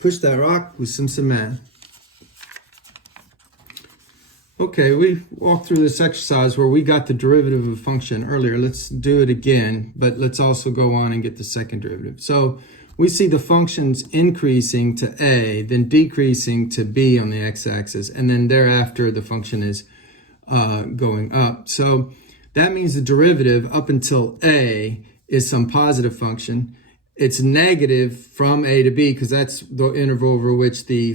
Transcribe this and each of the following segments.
Push that rock with Simpson Man. Okay, we walked through this exercise where we got the derivative of a function earlier. Let's do it again, but let's also go on and get the second derivative. So we see the functions increasing to a, then decreasing to b on the x-axis, and then thereafter the function is going up. So that means the derivative up until a is some positive function. It's negative from a to b because that's the interval over which the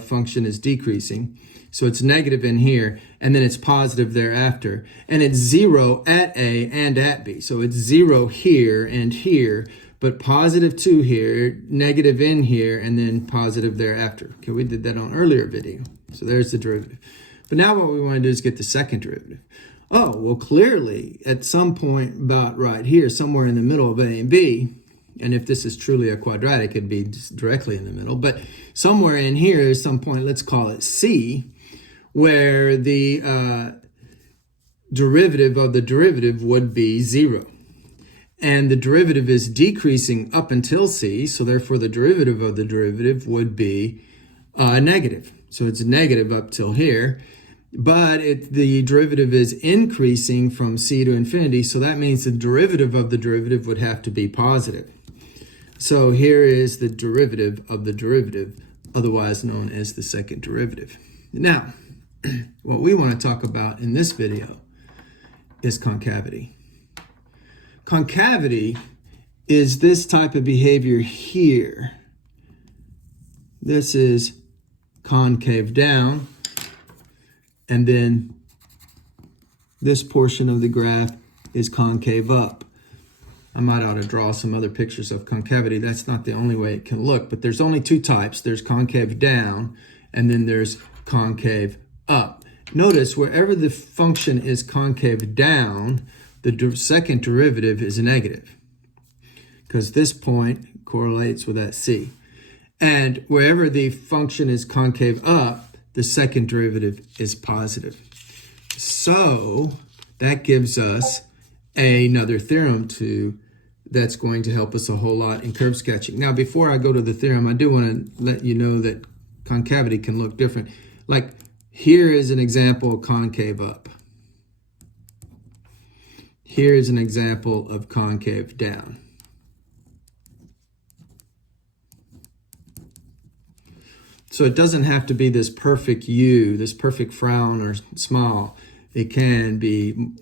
function is decreasing. So it's negative in here, and then it's positive thereafter. And it's 0 at a and at b. So it's 0 here and here, but positive 2 here, negative in here, and then positive thereafter. Okay, we did that on an earlier video. So there's the derivative. But now what we want to do is get the second derivative. Oh, well, clearly at some point about right here, somewhere in the middle of a and b, and if this is truly a quadratic, it'd be directly in the middle. But somewhere in here is some point, let's call it C, where the derivative of the derivative would be 0. And the derivative is decreasing up until C, so therefore the derivative of the derivative would be negative. So it's negative up till here. But the derivative is increasing from C to infinity, so that means the derivative of the derivative would have to be positive. So here is the derivative of the derivative, otherwise known as the second derivative. Now, what we want to talk about in this video is concavity. Concavity is this type of behavior here. This is concave down, and then this portion of the graph is concave up. I might ought to draw some other pictures of concavity. That's not the only way it can look, but there's only two types. There's concave down, and then there's concave up. Notice wherever the function is concave down, the second derivative is negative, because this point correlates with that C. And wherever the function is concave up, the second derivative is positive. So that gives us another theorem that's going to help us a whole lot in curve sketching. Now, before I go to the theorem, I do want to let you know that concavity can look different. Like here is an example of concave up. Here is an example of concave down. So it doesn't have to be this perfect U, this perfect frown or smile. It can be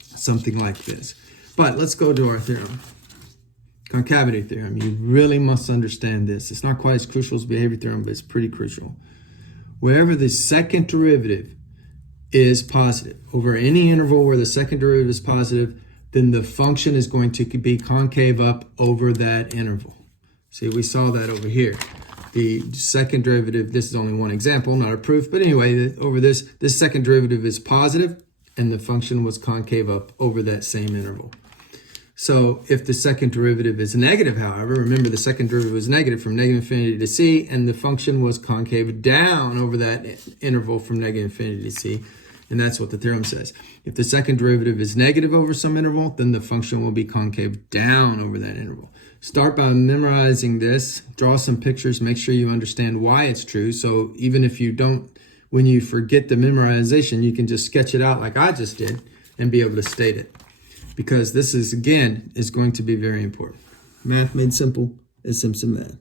something like this. But let's go to our theorem. Concavity theorem. You really must understand this. It's not quite as crucial as behavior theorem, but it's pretty crucial. Wherever the second derivative is positive, over any interval where the second derivative is positive, then the function is going to be concave up over that interval. See, we saw that over here. The second derivative, this is only one example, not a proof, but anyway, over this second derivative is positive, and the function was concave up over that same interval. So if the second derivative is negative, however, remember the second derivative was negative from negative infinity to C, and the function was concave down over that interval from negative infinity to C, and that's what the theorem says. If the second derivative is negative over some interval, then the function will be concave down over that interval. Start by memorizing this, draw some pictures, make sure you understand why it's true, so even if you don't, when you forget the memorization, you can just sketch it out like I just did and be able to state it. Because this is, again, is going to be very important. Math made simple is Simpson Math.